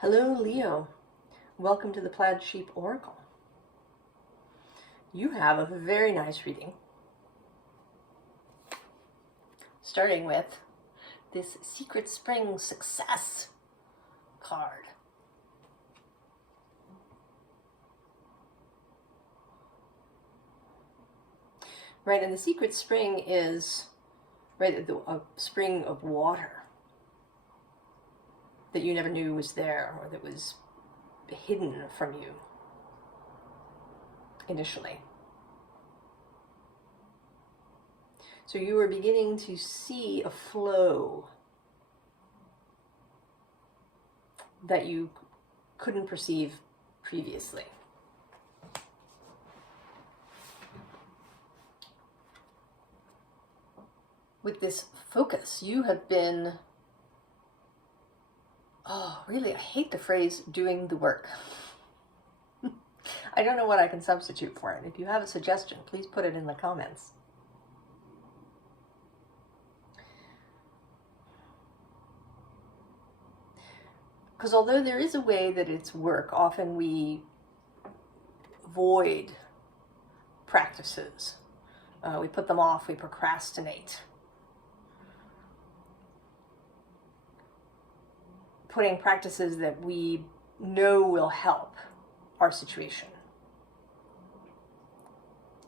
Hello, Leo. Welcome to the Plaid Sheep Oracle. You have a very nice reading, starting with this Secret Spring Success card. Right, and the Secret Spring is, right, a spring of water that you never knew was there, or that was hidden from you initially. So you were beginning to see a flow that you couldn't perceive previously. With this focus, you have been, really, I hate the phrase doing the work. I don't know what I can substitute for it. If you have a suggestion, please put it in the comments. Because although there is a way that it's work, often we avoid practices. We put them off, we procrastinate. Putting practices that we know will help our situation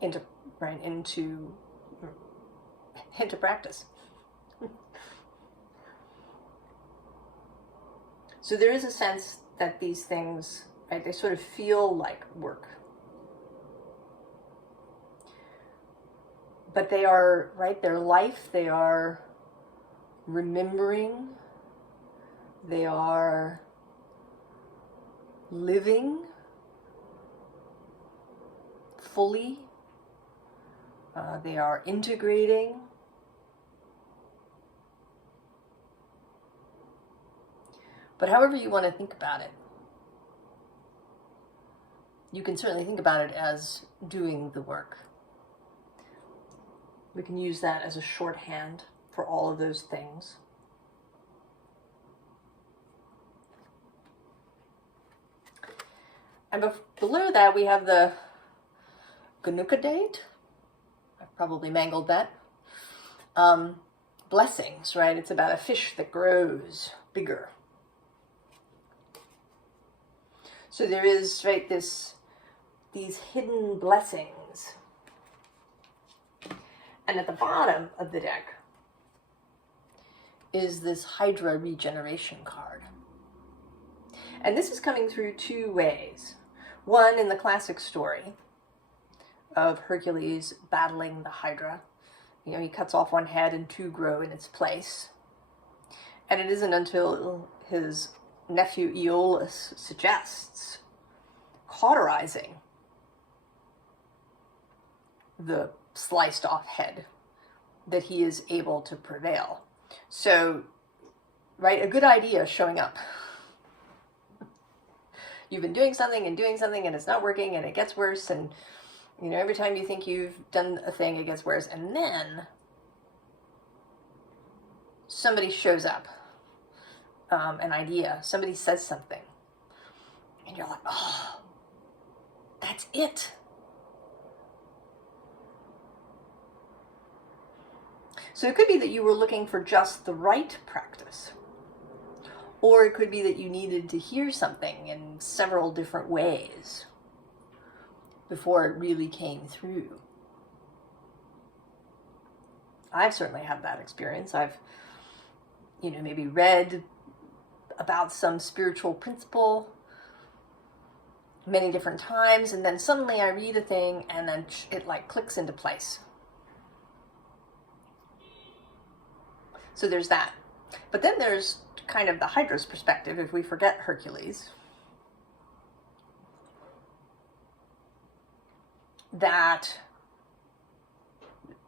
into practice. So there is a sense that these things, right, they sort of feel like work. But they are, right, they're life, they are remembering, they are living fully, they are integrating. But however you want to think about it, you can certainly think about it as doing the work. We can use that as a shorthand for all of those things. And below that, we have the Ganuka date. I've probably mangled that. Blessings, right? It's about a fish that grows bigger. So there is, right, these hidden blessings. And at the bottom of the deck is this Hydra regeneration card. And this is coming through two ways. One, in the classic story of Hercules battling the Hydra. You know, he cuts off one head and two grow in its place. And it isn't until his nephew Aeolus suggests cauterizing the sliced off head that he is able to prevail. So, right, a good idea showing up. You've been doing something and it's not working and it gets worse, and you know, every time you think you've done a thing, it gets worse, and then somebody shows up, an idea, somebody says something, and you're like, oh, that's it. So it could be that you were looking for just the right practice. Or it could be that you needed to hear something in several different ways before it really came through. I've certainly had that experience. I've, you know, maybe read about some spiritual principle many different times, and then suddenly I read a thing and then it like clicks into place. So there's that. But then there's kind of the Hydra's perspective, if we forget Hercules, that,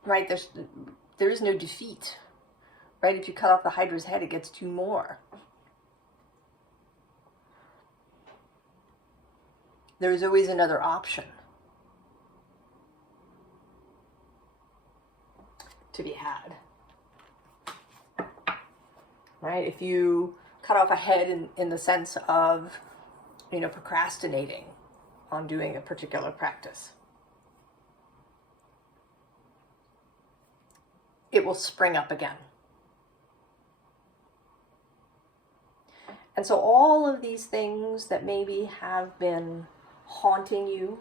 right, there is no defeat, right? If you cut off the Hydra's head, it gets two more. There is always another option to be had. Right? If you cut off a head in the sense of, you know, procrastinating on doing a particular practice. It will spring up again. And so all of these things that maybe have been haunting you,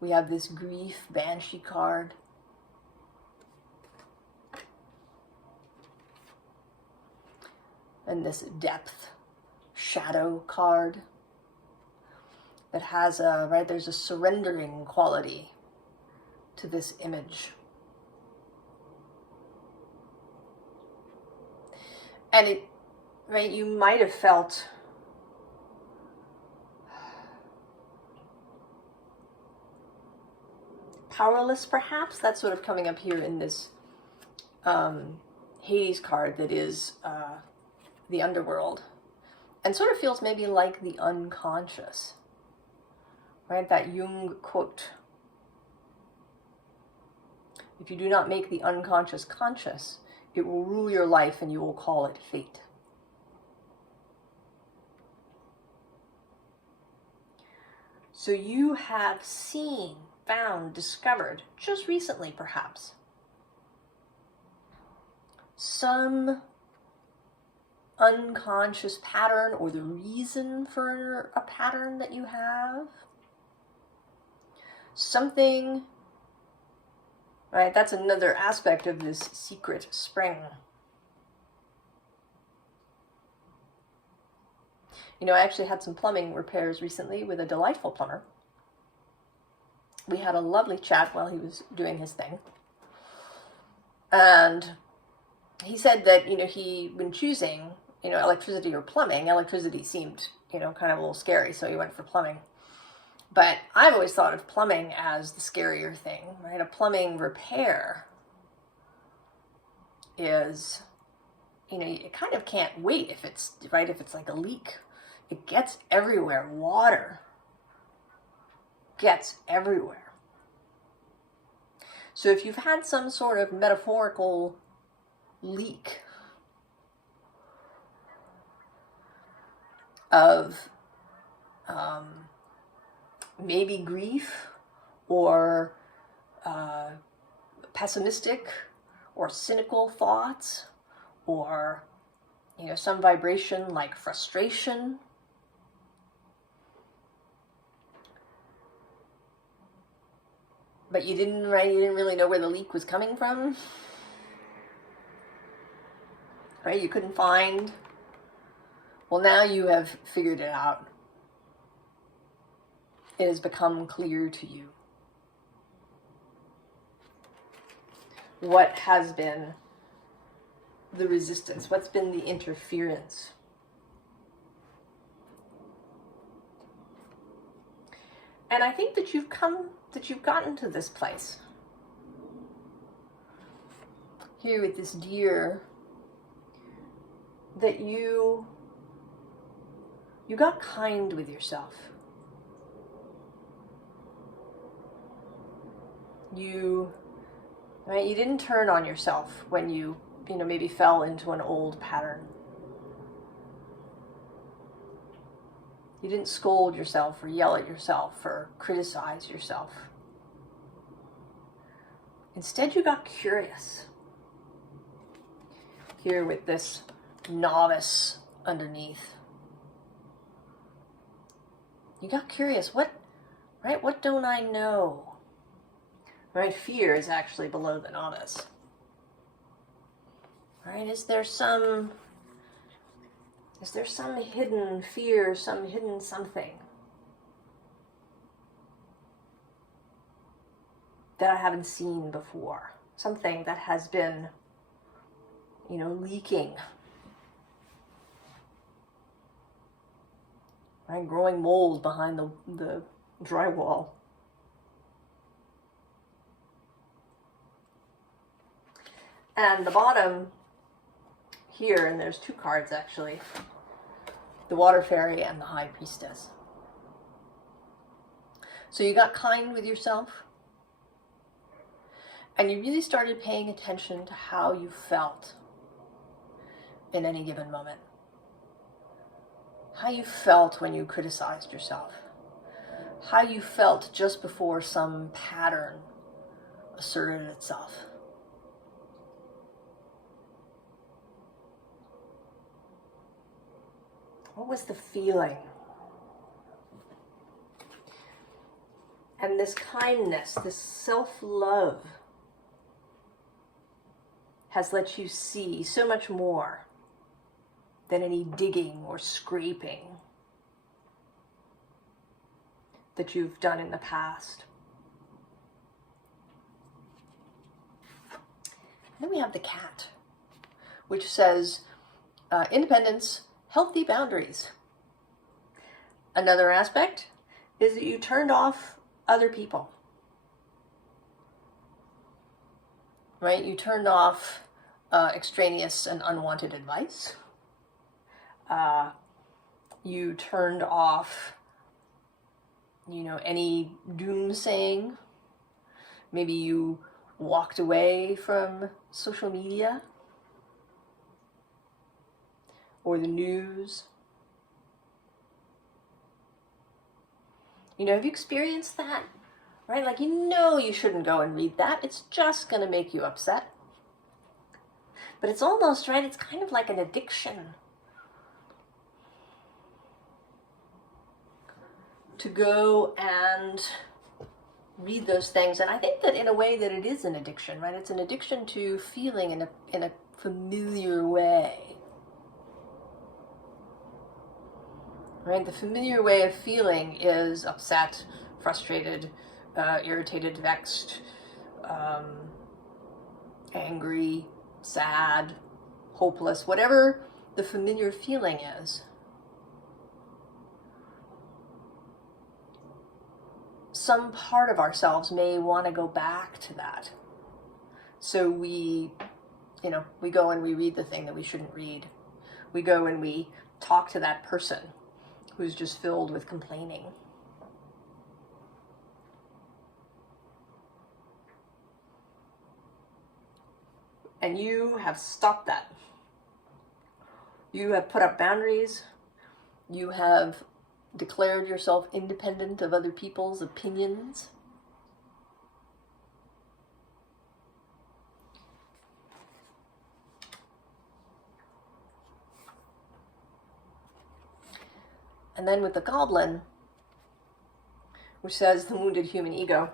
we have this grief banshee card. And this depth shadow card that has a, right, there's a surrendering quality to this image. And it, right, you might have felt powerless, perhaps. That's sort of coming up here in this Hades card that is the underworld. And sort of feels maybe like the unconscious. Right? That Jung quote. If you do not make the unconscious conscious, it will rule your life and you will call it fate. So you have seen, found, discovered, just recently perhaps, some unconscious pattern or the reason for a pattern that you have. Something, right? That's another aspect of this secret spring. You know, I actually had some plumbing repairs recently with a delightful plumber. We had a lovely chat while he was doing his thing. And he said that, you know, when choosing, you know, electricity or plumbing, electricity seemed, you know, kind of a little scary, so he went for plumbing. But I've always thought of plumbing as the scarier thing, right? A plumbing repair is, you know, you kind of can't wait if it's, right, if it's like a leak. It gets everywhere. Water gets everywhere. So if you've had some sort of metaphorical leak of maybe grief or pessimistic or cynical thoughts, or, you know, some vibration like frustration, but you didn't really know where the leak was coming from, right? You couldn't find. Well, now you have figured it out. It has become clear to you what has been the resistance, what's been the interference. And I think that you've gotten to this place. Here with this deer, that you got kind with yourself. You didn't turn on yourself when you maybe fell into an old pattern. You didn't scold yourself or yell at yourself or criticize yourself. Instead, you got curious. Here with this novice underneath. You got curious. What don't I know? Right? Fear is actually below the novice. Right? Is there some hidden fear, some hidden something that I haven't seen before? Something that has been, leaking. Right? Growing mold behind the drywall. And the bottom here, and there's two cards actually, the Water Fairy and the High Priestess. So you got kind with yourself, and you really started paying attention to how you felt. in any given moment. How you felt when you criticized yourself. How you felt just before some pattern asserted itself. What was the feeling? And this kindness, this self-love has let you see so much more than any digging or scraping that you've done in the past. And then we have the cat, which says independence, healthy boundaries. Another aspect is that you turned off other people. Right? You turned off extraneous and unwanted advice. You turned off, any doomsaying. Maybe you walked away from social media or the news. Have you experienced that? Right? Like, you shouldn't go and read that. It's just going to make you upset. But it's almost, right, it's kind of like an addiction to go and read those things. And I think that in a way that it is an addiction, right? It's an addiction to feeling in a familiar way. Right? The familiar way of feeling is upset, frustrated, irritated, vexed, angry, sad, hopeless, whatever the familiar feeling is. Some part of ourselves may want to go back to that. So we go and we read the thing that we shouldn't read. We go and we talk to that person who's just filled with complaining. And you have stopped that. You have put up boundaries. You have declared yourself independent of other people's opinions. And then with the goblin, which says the wounded human ego,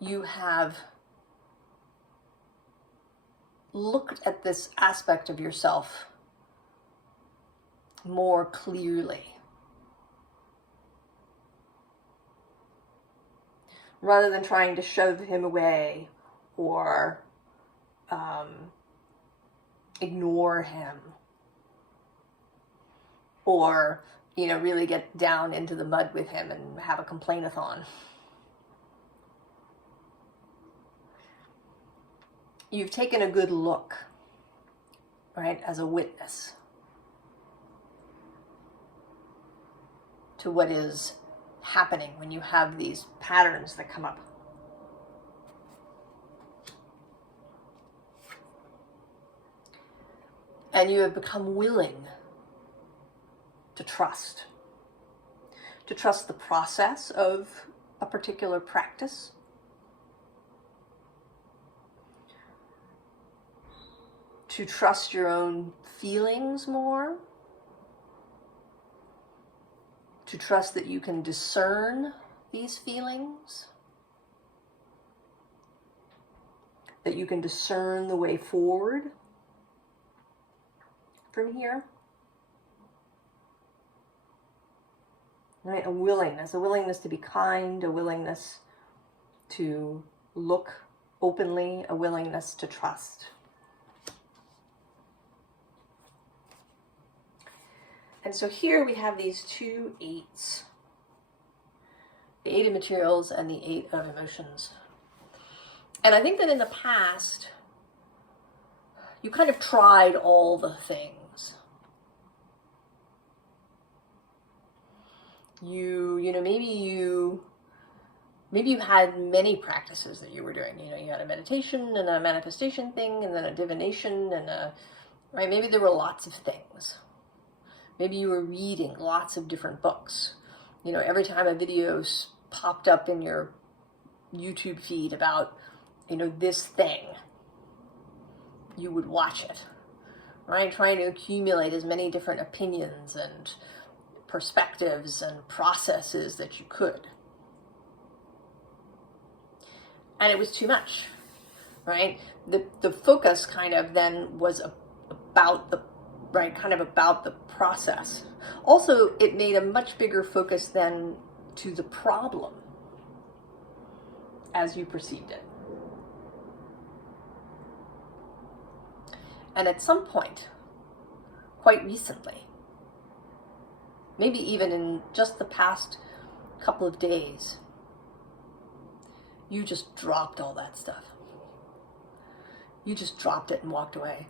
you have looked at this aspect of yourself more clearly. Rather than trying to shove him away or ignore him or, really get down into the mud with him and have a complaint-a-thon. You've taken a good look, right, as a witness to what is happening when you have these patterns that come up. And you have become willing to trust the process of a particular practice, to trust your own feelings more, to trust that you can discern these feelings, that you can discern the way forward from here. Right? A willingness to be kind, a willingness to look openly, a willingness to trust. And so here we have these two eights. The 8 of materials and the 8 of emotions. And I think that in the past, you kind of tried all the things. Maybe you Maybe you had many practices that you were doing. You know, you had a meditation and a manifestation thing, and then a divination, and right? Maybe there were lots of things. Maybe you were reading lots of different books. You know, every time a video popped up in your YouTube feed about, you know, this thing, you would watch it, right? Trying to accumulate as many different opinions and perspectives and processes that you could. And it was too much, right? The focus kind of then was about the, right, kind of about the process. Also, it made a much bigger focus then to the problem as you perceived it. And at some point, quite recently, maybe even in just the past couple of days, you just dropped all that stuff. You just dropped it and walked away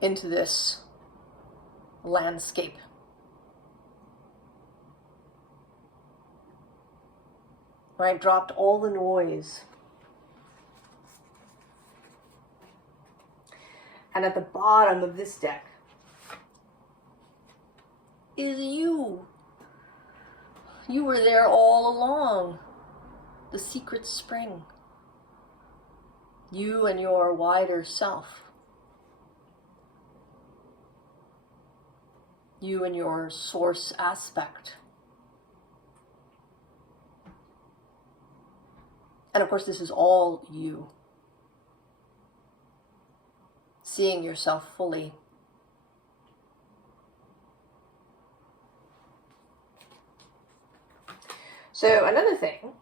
into this landscape. Right? Dropped all the noise. And at the bottom of this deck is you. You were there all along. The secret spring. You and your wider self. You and your source aspect. And of course, this is all you. Seeing yourself fully. So another thing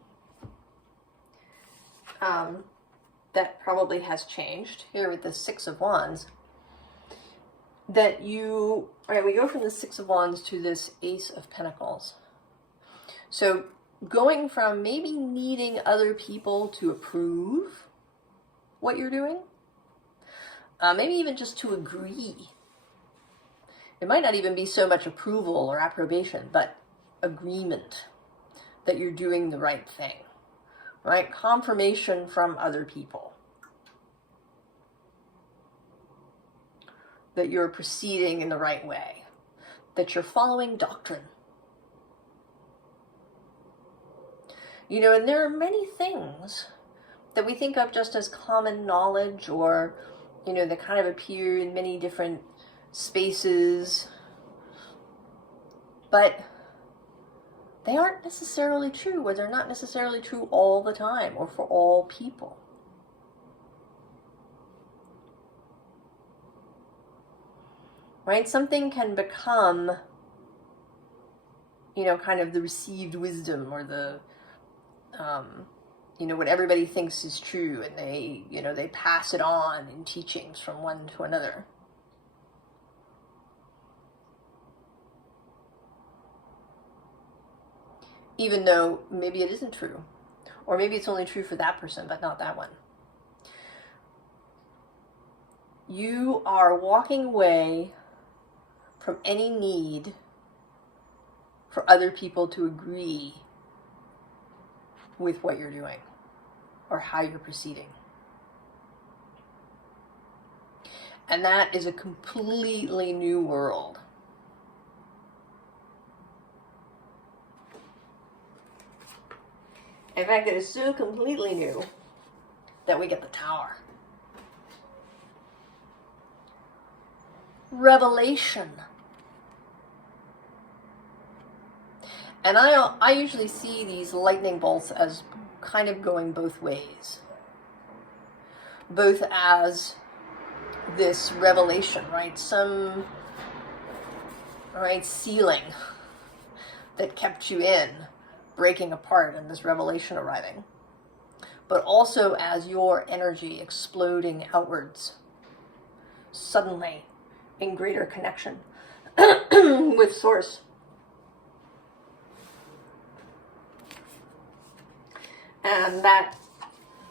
that probably has changed here with the Six of Wands, that you, right, we go from the Six of Wands to this Ace of Pentacles. So going from maybe needing other people to approve what you're doing, maybe even just to agree. It might not even be so much approval or approbation, but agreement that you're doing the right thing, right? Confirmation from other people that you're proceeding in the right way, that you're following doctrine. You know, and there are many things that we think of just as common knowledge, or, you know, that kind of appear in many different spaces, but they aren't necessarily true, or they're not necessarily true all the time or for all people. Right? Something can become, you know, kind of the received wisdom, or the, you know, what everybody thinks is true, and they, you know, they pass it on in teachings from one to another. Even though maybe it isn't true, or maybe it's only true for that person, but not that one. You are walking away from any need for other people to agree with what you're doing or how you're proceeding. And that is a completely new world. In fact, it is so completely new that we get the Tower. Revelation. And I usually see these lightning bolts as kind of going both ways. Both as this revelation, right? Some, right, ceiling that kept you in, breaking apart, and this revelation arriving. But also as your energy exploding outwards, suddenly in greater connection with Source. And that,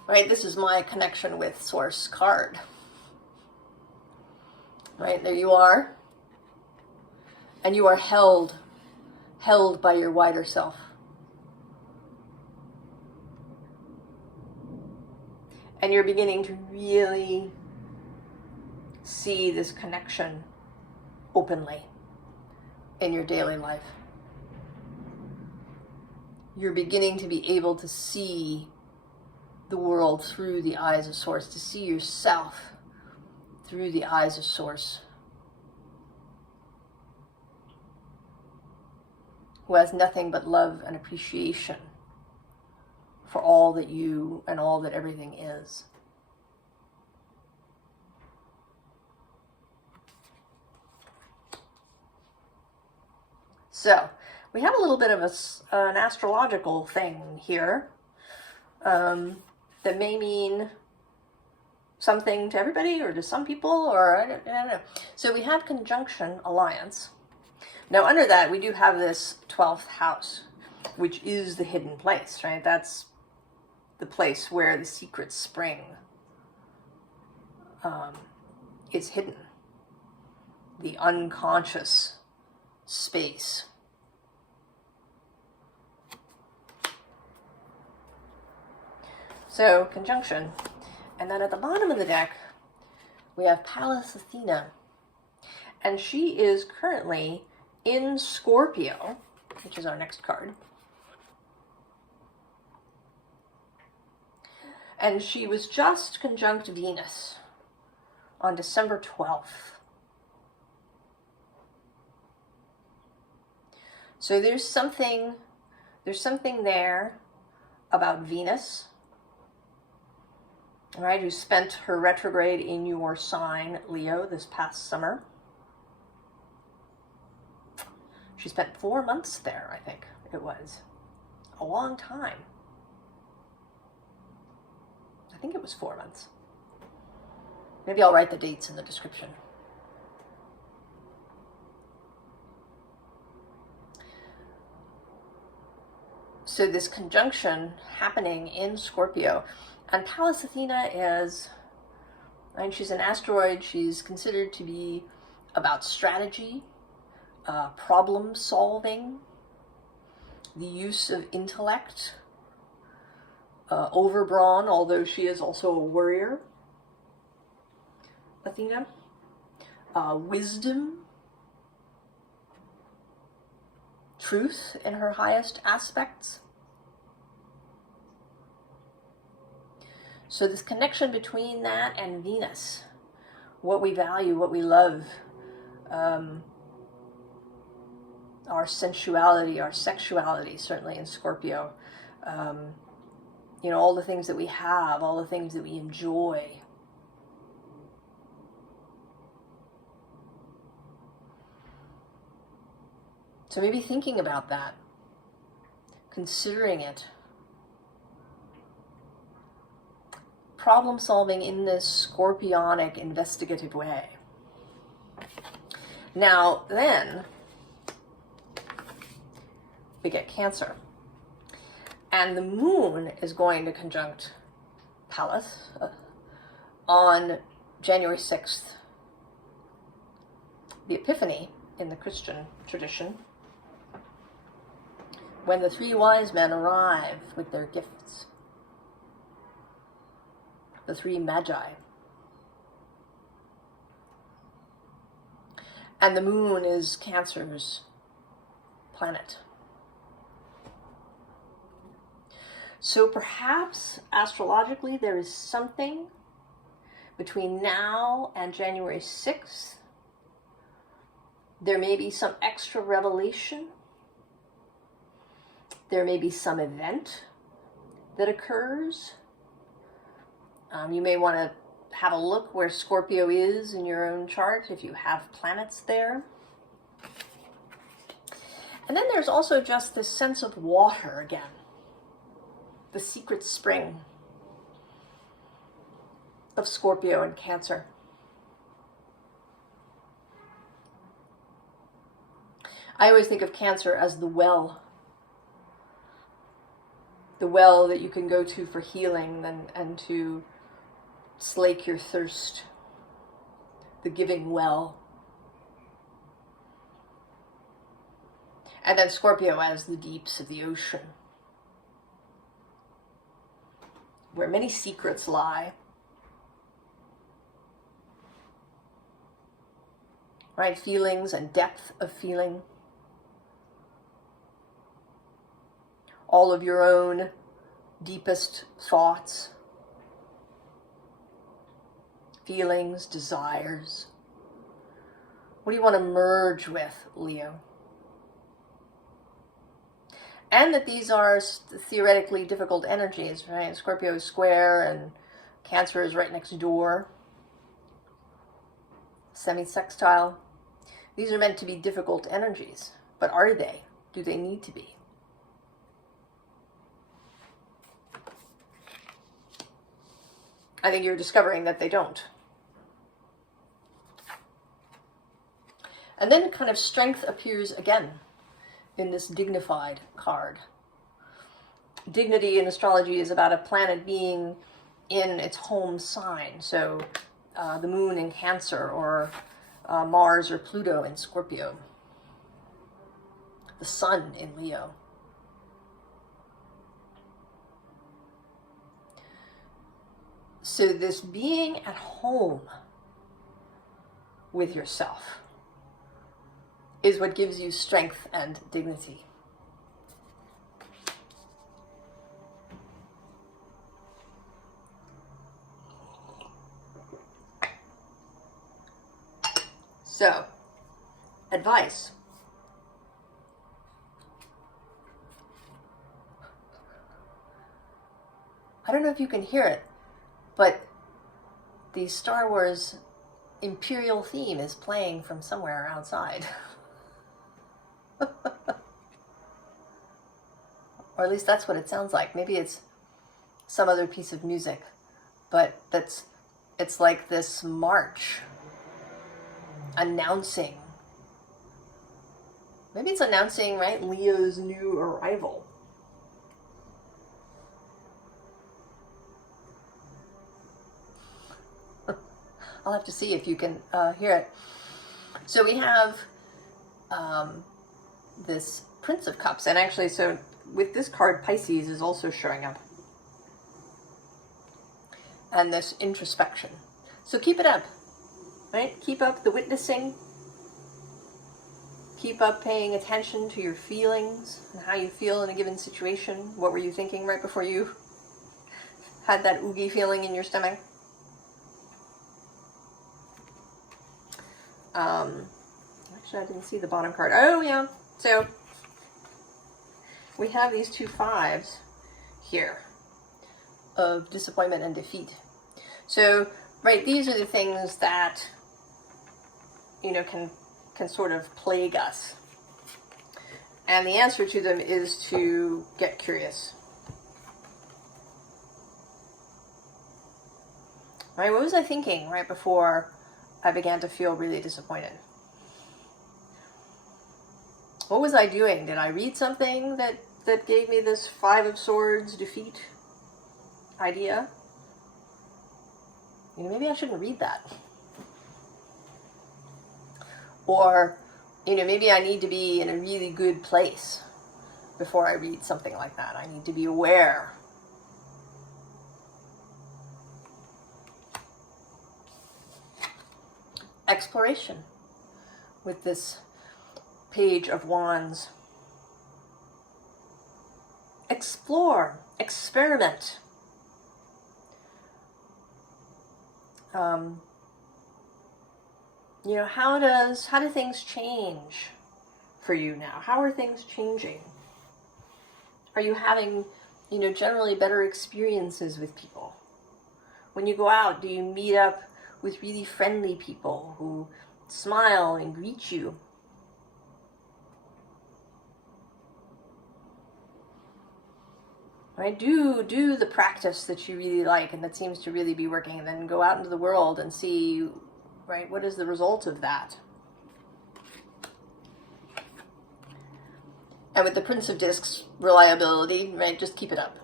right, this is my connection with Source card. Right, there you are. And you are held by your wider self. And you're beginning to really see this connection openly in your daily life. You're beginning to be able to see the world through the eyes of Source, to see yourself through the eyes of Source, who has nothing but love and appreciation for all that you and all that everything is. So, we have a little bit of an astrological thing here that may mean something to everybody or to some people, or I don't know. So we have conjunction alliance. Now under that, we do have this 12th house, which is the hidden place, right? That's the place where the secret spring is hidden. The unconscious space. So, conjunction. And then at the bottom of the deck, we have Pallas Athena. And she is currently in Scorpio, which is our next card. And she was just conjunct Venus on December 12th. So there's something there about Venus, right, who spent her retrograde in your sign, Leo, this past summer. She spent 4 months there, I think it was. A long time. I think it was 4 months. Maybe I'll write the dates in the description. So this conjunction happening in Scorpio. And Pallas Athena is, and she's an asteroid, she's considered to be about strategy, problem solving, the use of intellect, overbrawn, although she is also a warrior, Athena, wisdom, truth in her highest aspects. So this connection between that and Venus, what we value, what we love, our sensuality, our sexuality, certainly in Scorpio, you know, all the things that we have, all the things that we enjoy. So maybe thinking about that, considering it, problem solving in this scorpionic investigative way. Now then, we get Cancer. And the moon is going to conjunct Pallas on January 6th. The Epiphany in the Christian tradition, when the 3 wise men arrive with their gifts. The 3 magi. And the moon is Cancer's planet. So perhaps astrologically there is something between now and January 6th. There may be some extra revelation. There may be some event that occurs. You may want to have a look where Scorpio is in your own chart if you have planets there. And then there's also just this sense of water again. The secret spring of Scorpio and Cancer. I always think of Cancer as the well that you can go to for healing and to slake your thirst, the giving well. And then Scorpio as the deeps of the ocean. where many secrets lie. Right? Feelings and depth of feeling. All of your own deepest thoughts, feelings, desires. What do you want to merge with, Leo? And that these are theoretically difficult energies, right? Scorpio is square and Cancer is right next door. Semi-sextile. These are meant to be difficult energies, but are they? Do they need to be? I think you're discovering that they don't. And then kind of strength appears again in this dignified card. Dignity in astrology is about a planet being in its home sign. So the moon in Cancer, or Mars or Pluto in Scorpio. The sun in Leo. So this being at home with yourself is what gives you strength and dignity. So, advice. I don't know if you can hear it, but the Star Wars Imperial Theme is playing from somewhere outside. Or at least that's what it sounds like. Maybe it's some other piece of music, but it's like this march announcing. Maybe it's announcing, right, Leo's new arrival. I'll have to see if you can hear it. So we have this Prince of Cups, and actually, so with this card, Pisces is also showing up. And this introspection. So keep it up, right? Keep up the witnessing. Keep up paying attention to your feelings and how you feel in a given situation. What were you thinking right before you had that oogie feeling in your stomach? Actually, I didn't see the bottom card. Oh, yeah. So we have these two fives here of disappointment and defeat. So, right, these are the things that, you know, can sort of plague us. And the answer to them is to get curious. Right, what was I thinking right before I began to feel really disappointed? What was I doing? Did I read something that gave me this Five of Swords defeat idea? You know, maybe I shouldn't read that. Or, you know, maybe I need to be in a really good place before I read something like that. I need to be aware. Exploration with this Page of Wands. Explore, experiment. You know, how do things change for you now? How are things changing? Are you having, you know, generally better experiences with people? When you go out, do you meet up with really friendly people who smile and greet you? Right? Do the practice that you really like and that seems to really be working, and then go out into the world and see, right, what is the result of that? And with the Prince of Discs, reliability, right, just keep it up.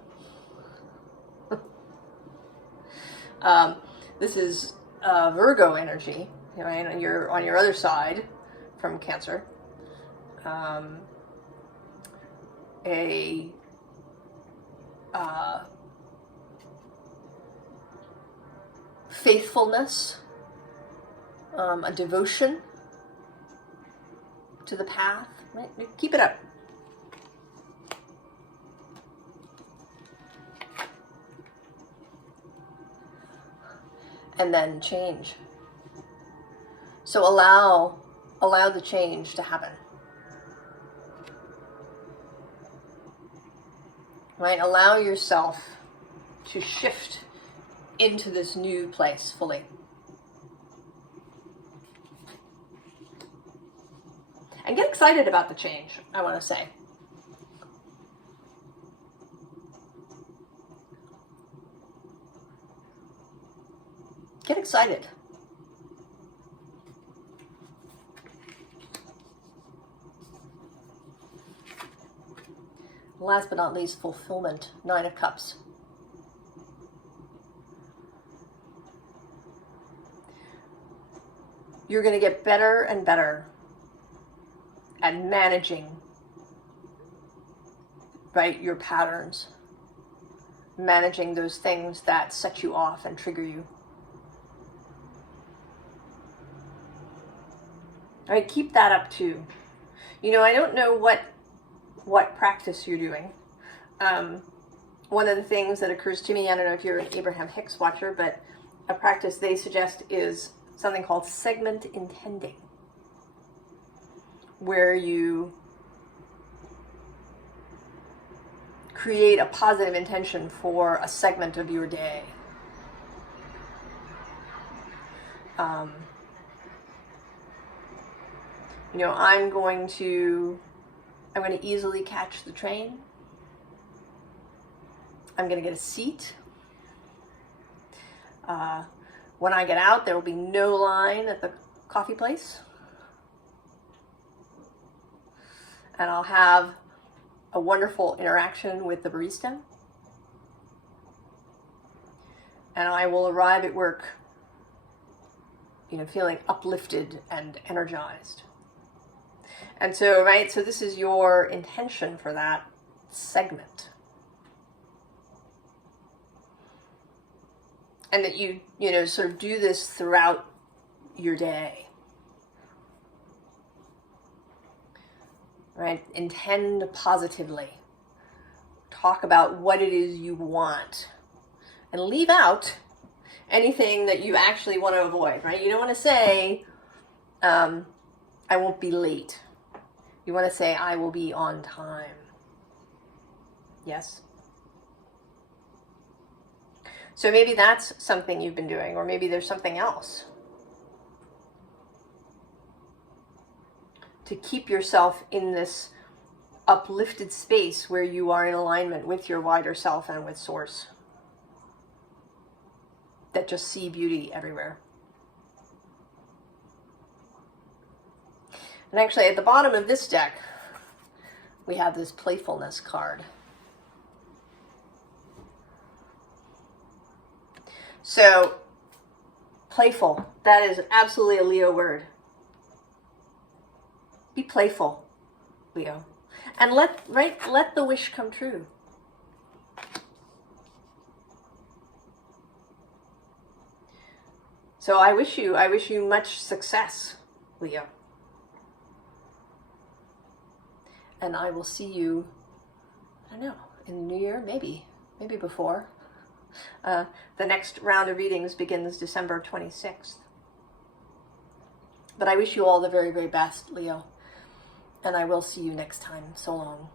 This is Virgo energy, right, and you're on your other side from Cancer. faithfulness, a devotion to the path. Right? Keep it up. And then change. So allow the change to happen. Right? Allow yourself to shift into this new place fully. And get excited about the change, I want to say. Get excited. Last but not least, fulfillment. 9 of Cups. You're going to get better and better at managing, right, your patterns. Managing those things that set you off and trigger you. All right, keep that up too. You know, I don't know what practice you're doing. One of the things that occurs to me, I don't know if you're an Abraham Hicks watcher, but a practice they suggest is something called segment intending, where you create a positive intention for a segment of your day. You know, I'm going to easily catch the train. I'm going to get a seat. When I get out, there will be no line at the coffee place. And I'll have a wonderful interaction with the barista. And I will arrive at work, you know, feeling uplifted and energized. And so, right, so this is your intention for that segment. And that you know, sort of do this throughout your day. Right? Intend positively. Talk about what it is you want. And leave out anything that you actually want to avoid, right? You don't want to say, I won't be late. You want to say, I will be on time. Yes? So maybe that's something you've been doing, or maybe there's something else. To keep yourself in this uplifted space where you are in alignment with your wider self and with Source. That just see beauty everywhere. And actually at the bottom of this deck, we have this playfulness card. So, playful, that is absolutely a Leo word. Be playful, Leo. And let the wish come true. So I wish you much success, Leo. And I will see you, I don't know, in the new year, maybe before. The next round of readings begins December 26th. But I wish you all the very, very best, Leo. And I will see you next time. So long.